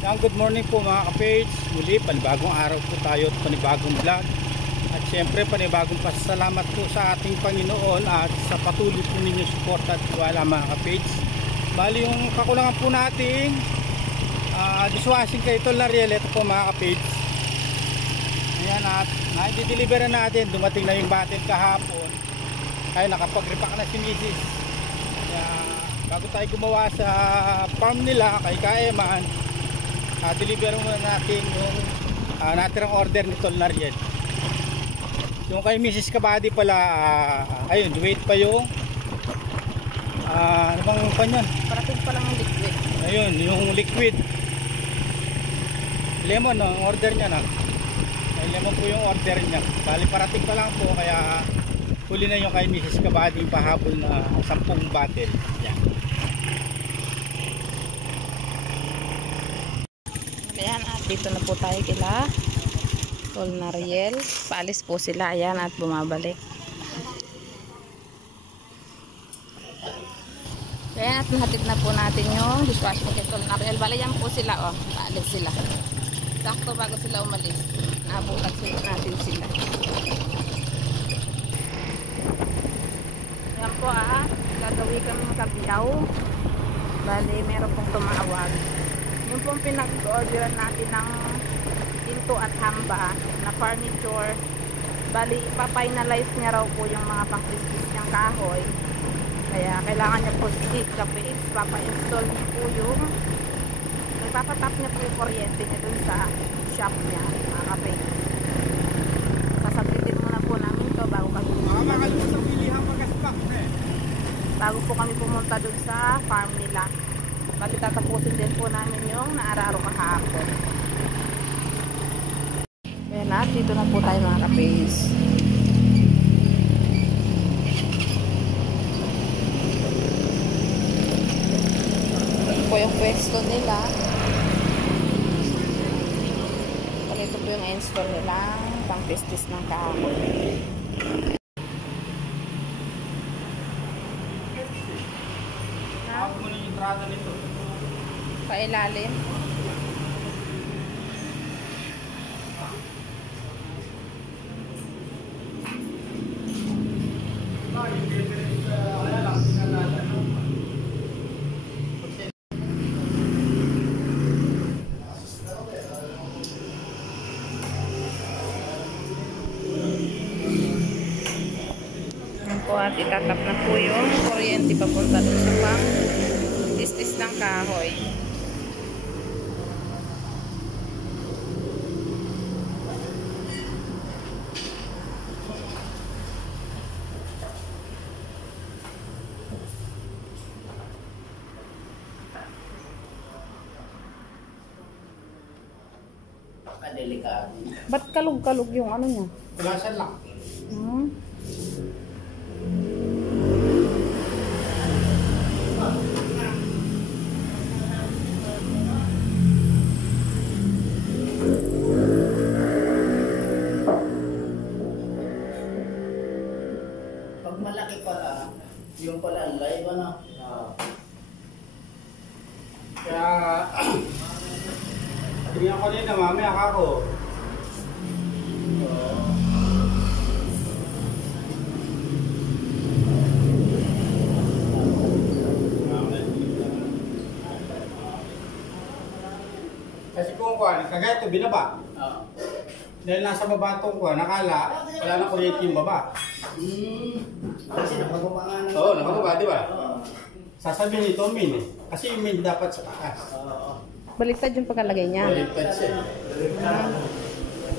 Yan, good morning po mga ka-page. Muli, panibagong araw po tayo at panibagong vlog. At syempre, panibagong pasasalamat po sa ating Panginoon at sa patuloy po ninyo support at wala mga ka-page. Bali yung kakulangan po nating dishwashing kay Tol Nariel, ito po mga ka-page. Ayan, at na-deliver na natin. Dumating na yung battle kahapon. Kaya nakapag-repack na si Mrs. Kaya bago tayo gumawa sa farm nila kay Kaeman, deliver muna natin yung natirang order ni Tol Nariel. Yung kay Mrs. Kabady pala, ayun, wait pa yung ano bang kanyan? Parating pa lang ang liquid. Ayun, yung liquid lemon, ang order niya na. Ay, lemon po yung order niya. Bali parating pa lang po, kaya huli na yung kay Mrs. Kabady pahabol na 10 bottle. Yan. Ayan, at dito na po tayo kila Tol Nariel. Paalis po sila, ayan, at bumabalik. Ayan, at nahatid na po natin yung dishwashing kay Tol Nariel. Bala yan po sila, oh, paalis sila. Sakto bago sila umalis, nabutan natin sila. Ayan po, gagawin kami ng kabiyaw. Bali, meron pong tumawag. Yung pong pinag-orderan natin ng pinto at hamba na furniture, bali ipa-finalize niya raw po yung mga pang-christmas niyang kahoy. Kaya kailangan niya po i-kapit, papa-install niya po yung nagpapatap niya po yung kuryente niya dun sa shop niya, mga kapit. Sasabitin muna po namin to bago kami bago po kami pumunta dun sa farm nila. Bali tatapusin din po namin yung naararo kahapon. Ayan na, dito na po tayo mga kapis. Ito po yung pwesto nila. Ito po yung install nila pang pistis ng kahoy. Ako muna yung entrada nito. Pailalim. At itatap na po yung kuryente papunta doon sa pang tistis ng kahoy. Kadelikado. Ba't kalug-kalug yung ano niya? Kulasan lang. Pag malaki pala, yung pala ang live ano. Kaya tingnan ko rin na mamaya ako. Kasi kung kuha, kagaya ito binaba. Dahil nasa baba itong kuha, nakala, wala na kuryente yung baba. Kasi nakababa nga na. Oo, nakababa, di ba? Sasabihin ito, min eh. Kasi yung min dapat sa taas. Baliktad yung pagkalagay niya. Baliktad siya.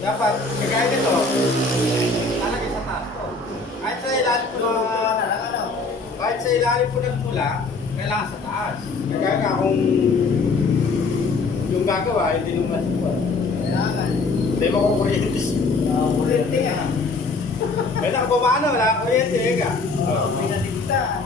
Dapat, kagaya nito, lalagay sa taas to. Kahit sa ilalim po kahit sa ilalim po nagmula, kailangan sa taas. Kagaya nga kung yung gagawa, hindi nung masuwa. Kailangan. Hindi mo kung kuryente siya. Kuryente nga. Kaya nakababa na, wala kuryente eh ka. May naligtaan.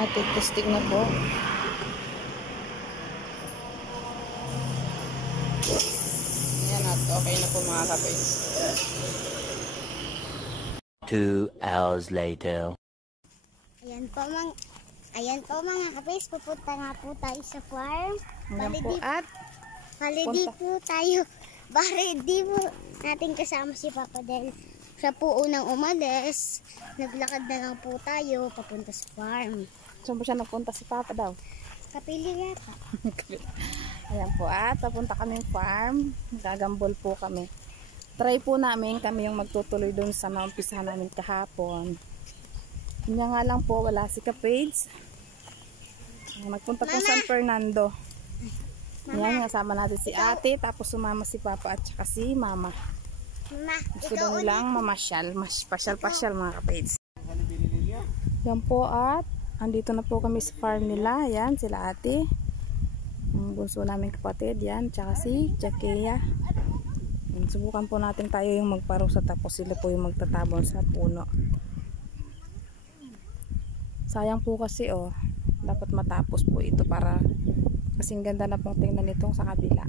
Natin testing na po. Ayan at okay na po mga kapis. 2 hours later. Ayan po mga kapis, pupunta nga po tayo sa farm. Ayan po at Bali di po tayo. Bali di po natin kasama si Papa Del. Siya po unang umalis. Naglakad na lang po tayo papunta sa farm. saan po siya nagpunta si Papa daw? Kapili yata. Ayan po at papunta kaming farm. Gagambol po kami. Try po namin kami yung magtutuloy dun sa naumpisahan namin kahapon. Kanya nga lang po wala si Kapage. Nagpunta po San Fernando. Ayan, kasama natin si ate, tapos sumama si Papa at saka si Mama. Mama, Gusto daw nilang mamasyal, pasyal-pasyal mga Kapage. Yan po at andito na po kami sa farm nila. Ayan, sila ate. Ang bunso namin kapatid, yan, tsaka si Jakeya. Subukan po natin tayo yung magparusa tapos sila po yung magtatabon sa puno. Sayang po kasi dapat matapos po ito para kasing ganda na pong tingnan nitong sa kabila.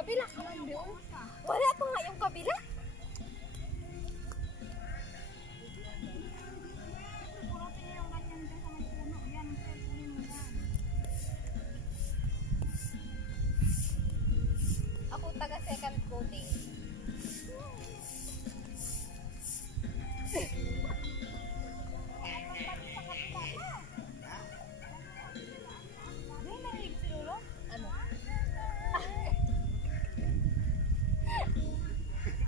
kabila ka lang doon. Wala pa nga yung kabila. Ako taga second coating.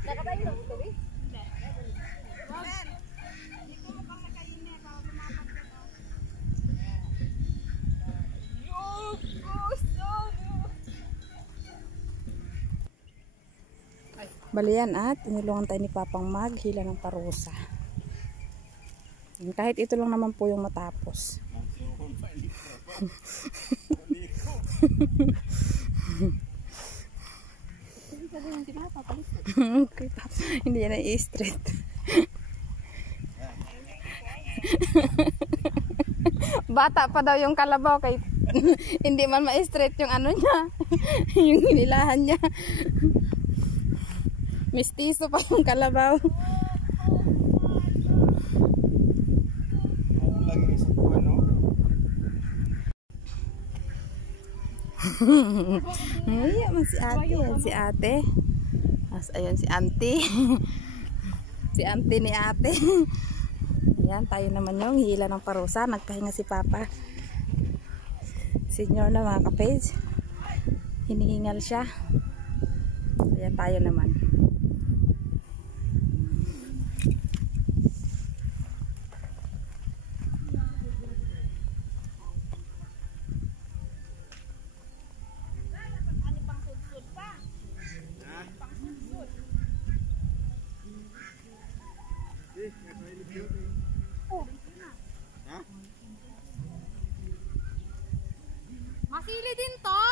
Nakatayo na ito eh. Balian at tinulungan tayo ni Papang maghila ng parusa. Kahit ito lang naman po yung matapos. Okay, hindi yan ay straight. Bata pa daw yung kalabaw kay hindi man ma-straight yung ano niya. Yung hinilahan niya. Mistiso pa yung kalabaw. Lagi sa ano? Ay, si ate, si ate. Ayun si auntie. Si auntie ni ate. Ayan, tayo naman yung hila ng parusa. Nagpahinga si Papa. Senior na mga kapage. Hinihingal siya. Ayan, tayo naman. Masili din to.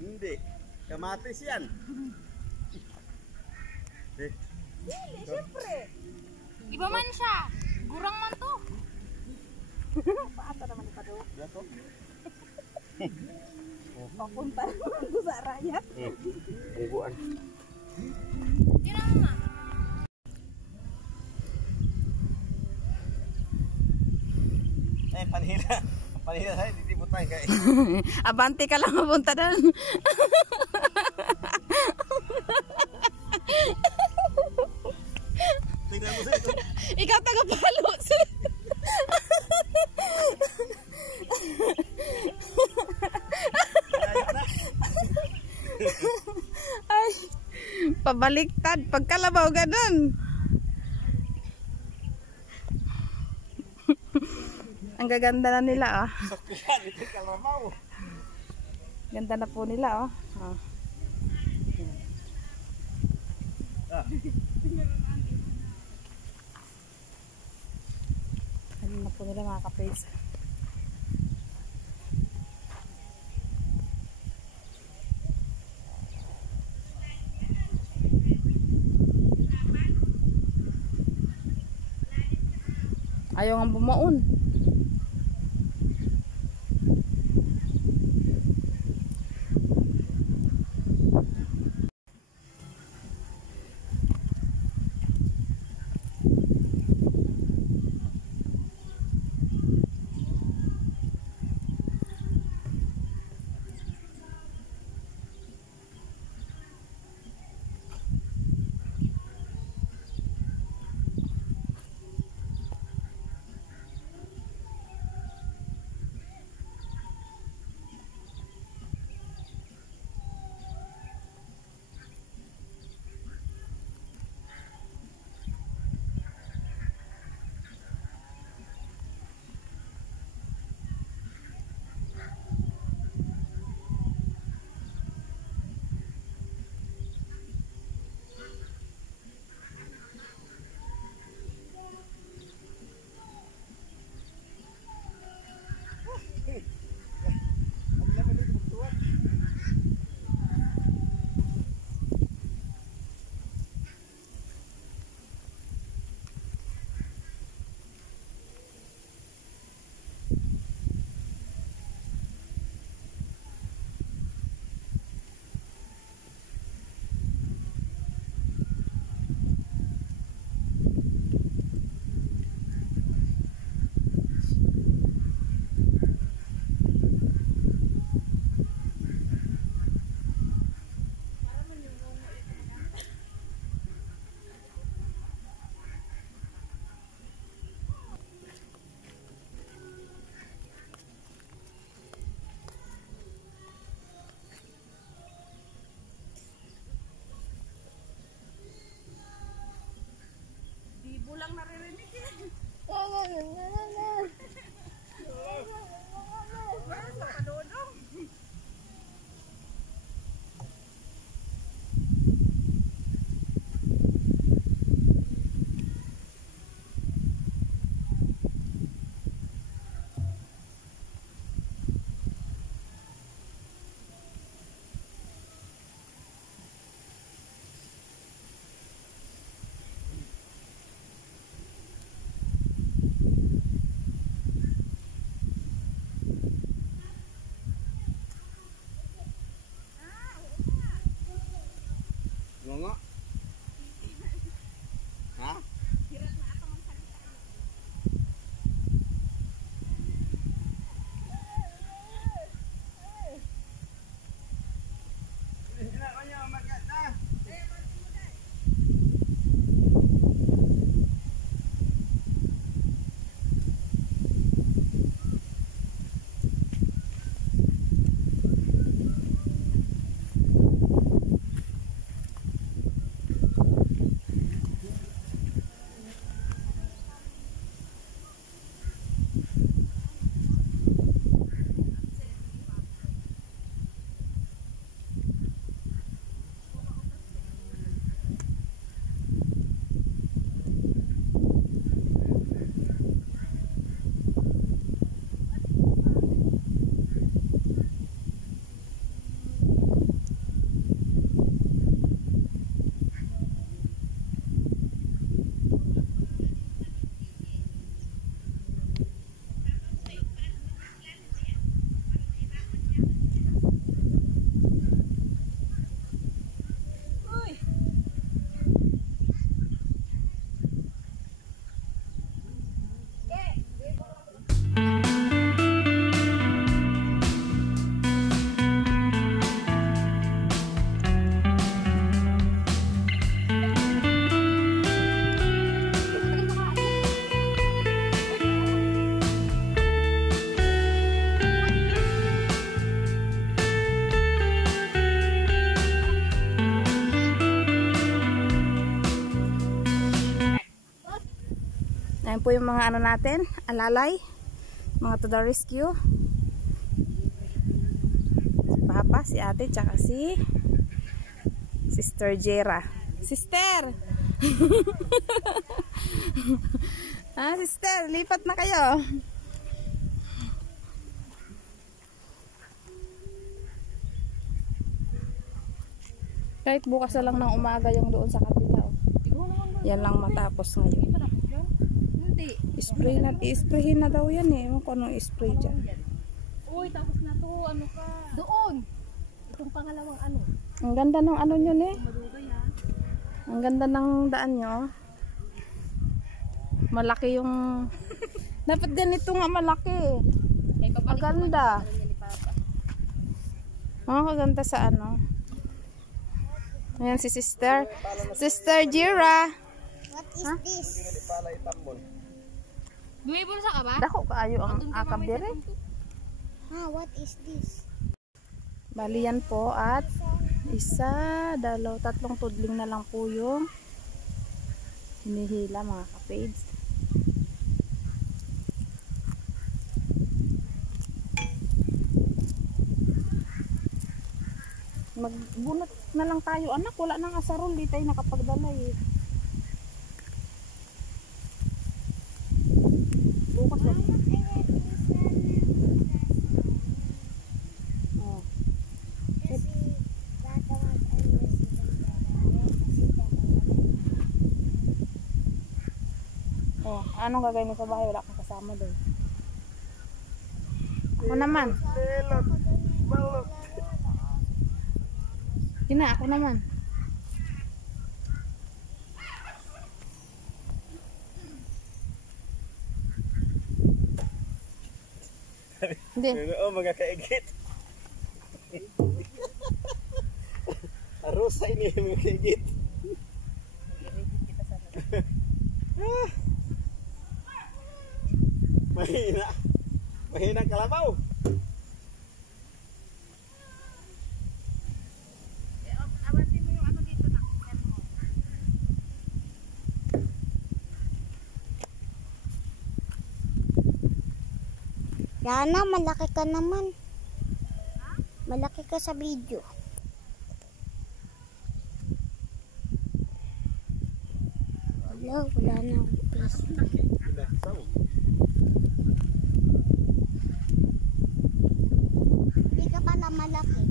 Hindi. Kamatis yan. Siyempre. Iba man siya. Gurang man to. Paata naman pa doon. Dato? Papunta naman doon sa araya. Uguan. Yan ang ma. Panira. Panira tayo, titipot tayo guys. Abante ka lang mapunta doon. Tingnan mo sa'yo. Ikaw taga-palo. Ay, pabaliktad. Pagkalabaw ganun. Ang gaganda na nila, oh. Sakyan, ito kalamaw. Ganda na po nila, oh. Oh. Ano na po nila mga kapage. Ayaw nga bumaon. Bulang naririnig eh. Sa padodong. Ngongo? Ha? Ayan po yung mga ano natin, alalay, mga to the rescue. Si Papa, si Ate, tsaka si Sister Jera. Sister! Sister, lipat na kayo. Kahit bukas na lang ng umaga yung doon sa kapila. Yan lang matapos ngayon. Spray na, i-sprayin na daw yan eh. Ewan ko anong spray dyan. Uy, tapos na to. Ano ka? Doon. Itong pangalawang ano. Ang ganda ng ano nyo eh. Madugay ha. Ang ganda ng daan nyo. Malaki yung... Dapat ganito nga malaki. Ang ganda. Kaganda sa ano. Ayan si sister. Sister Jira. What is this? Buwibol sa ka ba? Dako kaayo ang akab dire. What is this? Bali yan po at isa, dalaw, tatlong tudling na lang po yung hinihila mga ka-page. Magbunot na lang tayo anak, wala nang asarol, di tayo nakapagdala eh. Bukas lang. Oh. Oh, anong gagawin mo sa bahay? Wala kang kasama doon. Ako naman. Kina, ako naman. Hindi. Oo, magkakaigit. Arosa ini magkakaigit. Mahina. Mahina kalabaw. Awantin mo yung ano dito na. Yana, malaki ka naman. Malaki ka sa video. Wala na. Hindi ka pala malaki.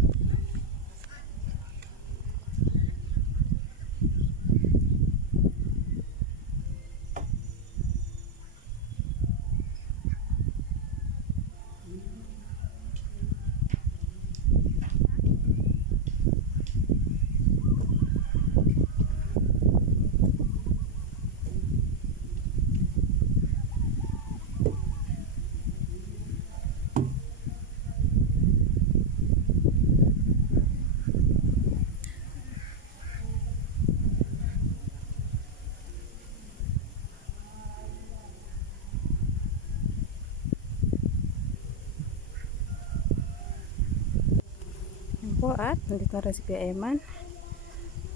Po at nandito na rin si Kuya Eman.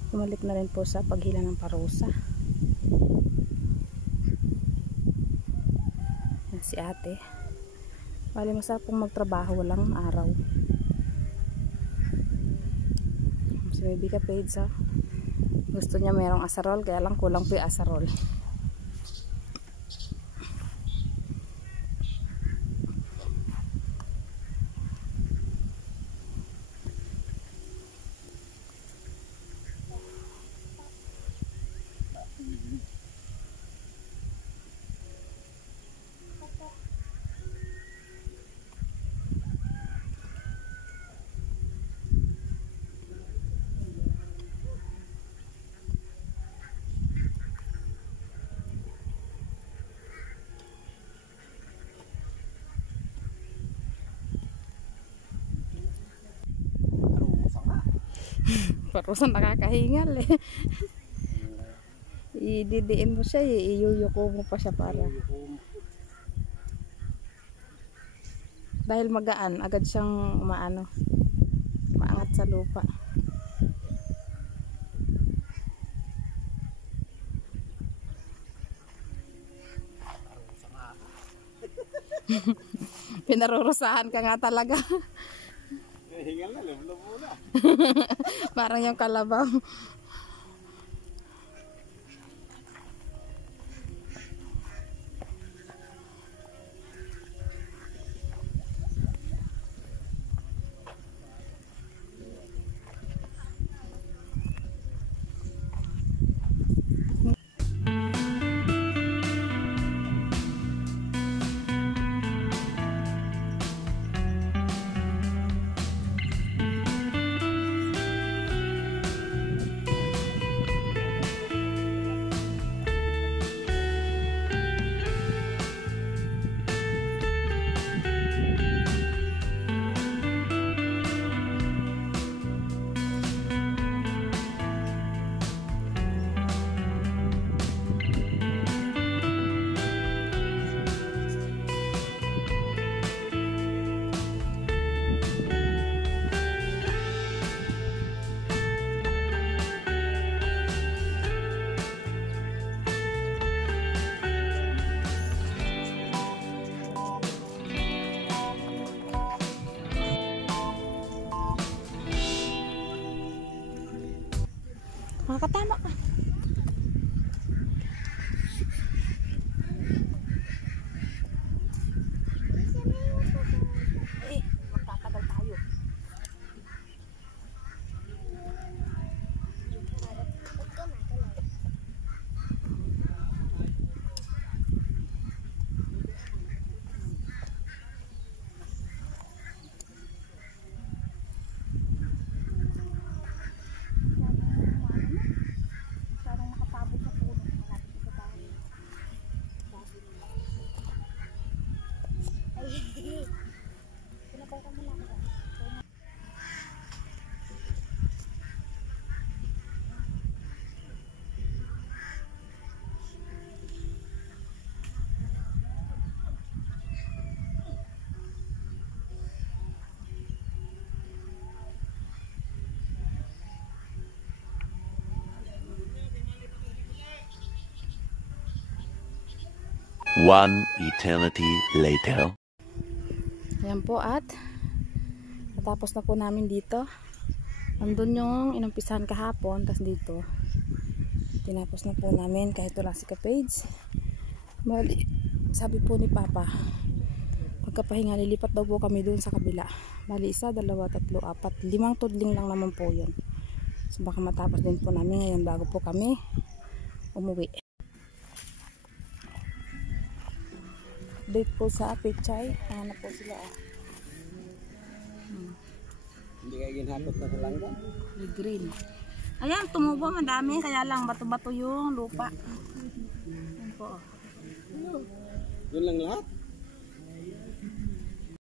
Bumalik na rin po sa paghila ng parusa. Yan si ate. Bali masarap pong magtrabaho, walang araw. Si baby ka paid sa gusto niya mayroong asarol, kaya lang kulang po yung asarol. Parusan nakakahingal eh. Ididiin mo siya eh, iyuyuko mo pa siya para. Dahil magaan, agad siyang maano, maangat sa lupa. Pinarurusahan ka nga talaga. Hingal na, lumlum muna. Parang yung kalabaw. Makakatama ka. Eh, magtatagal tayo. Parang makatabot sa puno. Malapit sa bahay. Pinabay ka muna ako. One eternity later. Ayan po at natapos na po namin dito. Andun yung inumpisahan kahapon, tas dito tinapos na po namin kahit wala si Kapage. Mali, sabi po ni Papa pagkapahinga lilipat daw po kami dun sa kabila. Bali 1, 2, 3, 4, 5 tudling lang naman po yun. So baka matapos din po namin ngayon bago po kami umuwi. Update po sa Pechay. Hanap po sila. Hindi kayo ginhapot na sa langga? May green. Ayan, tumubo madami. Kaya lang bato-bato yung lupa. Ayan po. Yun lang lahat?